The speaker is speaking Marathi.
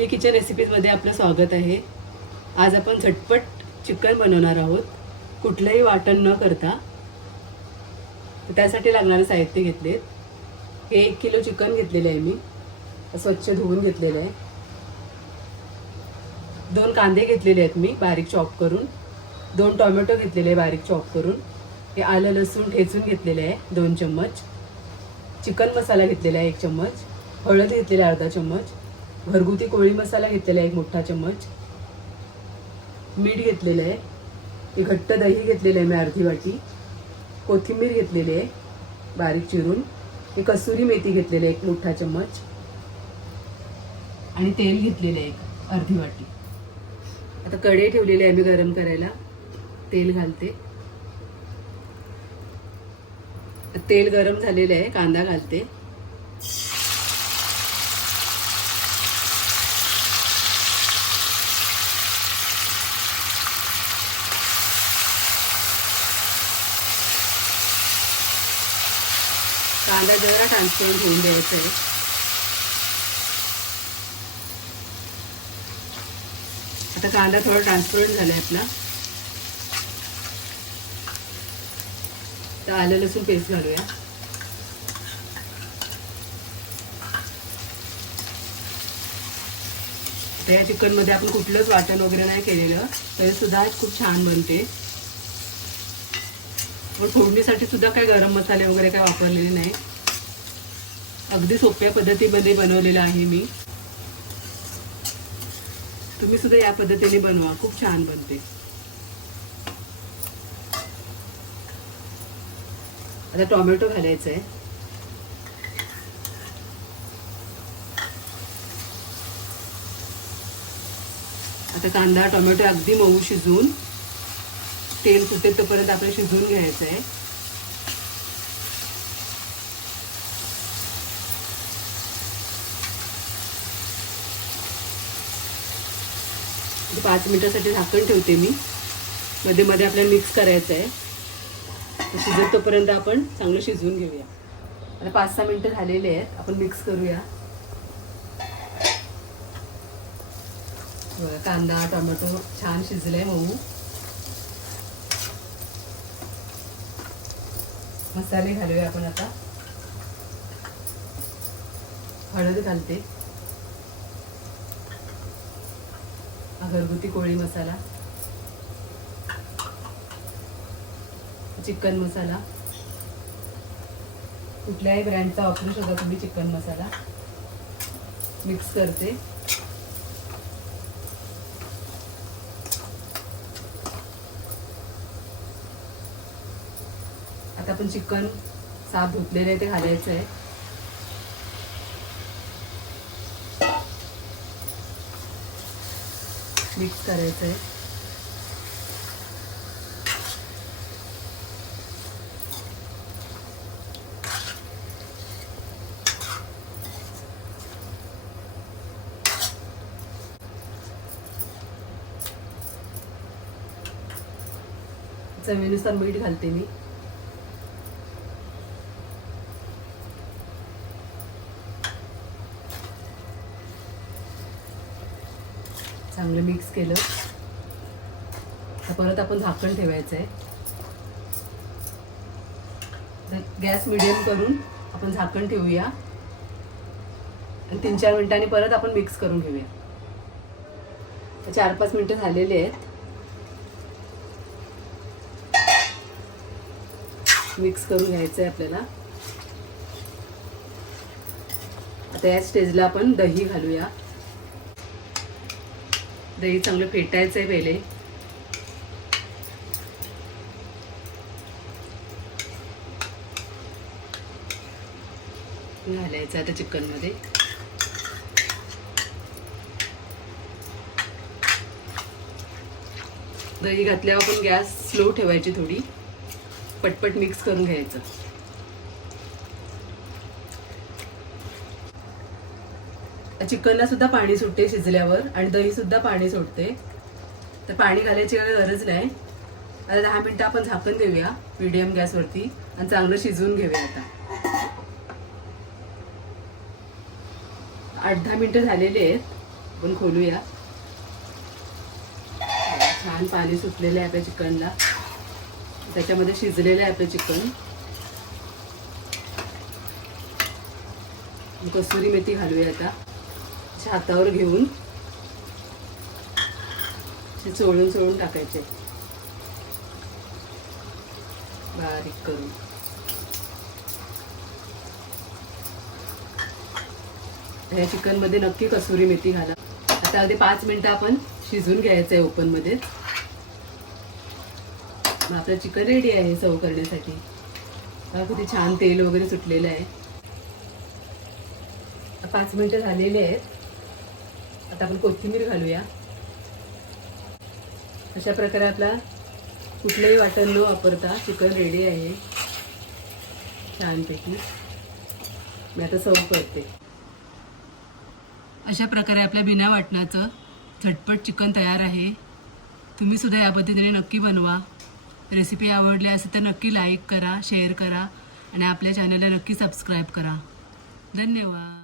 कोळी किचन रेसिपीजमध्ये आपलं स्वागत आहे. आज आपण झटपट चिकन बनवणार आहोत. कुठलंही वाटण न करता. त्यासाठी लागणारे साहित्य घेतले हे एक किलो चिकन घेतलेलं आहे मी. स्वच्छ धुवून घेतलेलं आहे. दोन कांदे घेतलेले आहेत मी बारीक चॉप करून. दोन टोमॅटो घेतलेले आहे बारीक चॉप करून. हे आलं लसूण ठेचून घेतलेले आहे दोन चम्मच. चिकन मसाला घेतलेला आहे एक चम्मच. हळद घेतलेला आहे अर्धा चम्मच. घरगुती कोळी मसाला घेतलेला आहे एक मोठा चम्मच. मीठ घेतलेलं आहे. ते घट्ट दही घेतलेलं आहे मी अर्धी वाटी. कोथिंबीर घेतलेली आहे बारीक चिरून. एक कसुरी मेथी घेतलेली आहे एक मोठा चम्मच. आणि तेल घेतलेलं आहे एक अर्धी वाटी. आता कढई ठेवलेले आहे मी गरम करायला. तेल घालते. तेल गरम झालेलं आहे कांदा घालते. कांदा जरा ट्रान्सपरंट होऊन द्यायचा आहे. आता कांदा थोडा ट्रान्सपरंट झालाय आपला. तर आलं लसूण पेस्ट घालूया. त्या या चिकनमध्ये आपण कुठलंच वाटण वगैरे नाही केलेलं तरी सुद्धा खूप छान बनते. फोडणीसाठी सुद्धा काही गरम मसाले वगैरे काय वापरलेले नाही. अगदी सोप्या पद्धतीमध्ये बनवलेलं आहे मी. तुम्ही सुद्धा या पद्धतीने बनवा खूप छान बनते. आता टोमॅटो घालायचं आहे आता कांदा टोमॅटो अगदी मऊ शिजवून तेल सुटेल तोपर्यंत आपल्याला शिजवून घ्यायचं आहे. पाच मिनिटासाठी झाकण ठेवते मी. मध्ये मध्ये आपल्याला मिक्स करायचं आहे. शिजत तोपर्यंत आपण चांगलं शिजवून घेऊया. आता पाच सहा मिनिटं झालेले आहेत. आपण मिक्स करूया. बघा कांदा टोमॅटो छान शिजलाय मऊ. मसाले घालूया आपण आता. हळद घालते. घरगुती कोळी मसाला. चिकन मसाला. कुठल्याही ब्रँडचा वापरू शकता तुम्ही चिकन मसाला. मिक्स करते. आता आपण चिकन साफ धुतलेलं आहे ते घालायचं आहे मिक्स करायचं आहे चवीनुसार मीठ घालते मी. चांगलं मिक्स केलं. तर परत आपण झाकण ठेवायचं आहे. गॅस मिडियम करून आपण झाकण ठेवूया. आणि तीन चार मिनिटांनी परत आपण मिक्स करून घेऊया. तर चार पाच मिनिटं झालेले आहेत. मिक्स करून घ्यायचं आहे आपल्याला. आता या स्टेजला आपण दही घालूया. दही चांगलं फेटायचं आहे पहिले. घालायचं आता चिकनमध्ये. दही घातल्यावर पण गॅस स्लो ठेवायची थोडी. पटपट मिक्स करून घ्यायचं. चिकनला सुद्धा पाणी सुटते शिजल्यावर आणि दही सुद्धा पाणी सुटते तर पाणी घालायची काही गरज नाही. आता दहा मिनटं आपण झाकून देऊया मिडियम गॅसवरती आणि चांगलं शिजवून घेऊया आता. आठ दहा मिनटं झालेली आहेत. आपण खोलूया. छान पाणी सुटलेलं आहे आपल्या चिकनला. त्याच्यामध्ये शिजलेलं आहे आपलं चिकन. कसुरी मेथी घालूया आता. हातावर घेऊन चोळून चोळून टाकायचे. बारीक करून. ह्या चिकनमध्ये नक्की कसुरी मेथी घाला. आता अगदी पाच मिनिटं आपण शिजून घ्यायचं आहे ओपनमध्ये. मग आपलं चिकन रेडी आहे सर्व करण्यासाठी. बघा किती छान तेल वगैरे सुटलेलं आहे. पाच मिनिटं झालेले आहेत. आता आपण कोथिंबीर घालूया. अशा प्रकारे आपला कुठलंही वाटण न वापरता चिकन रेडी आहे. छानपैकी. मी आता सर्व करते. अशा प्रकारे आपल्या बिना वाटणाचं झटपट चिकन तयार आहे. तुम्ही सुद्धा या पद्धतीने नक्की बनवा. रेसिपी आवडली असेल तर नक्की लाईक करा शेअर करा आणि आपल्या चॅनलला नक्की सबस्क्राईब करा. धन्यवाद.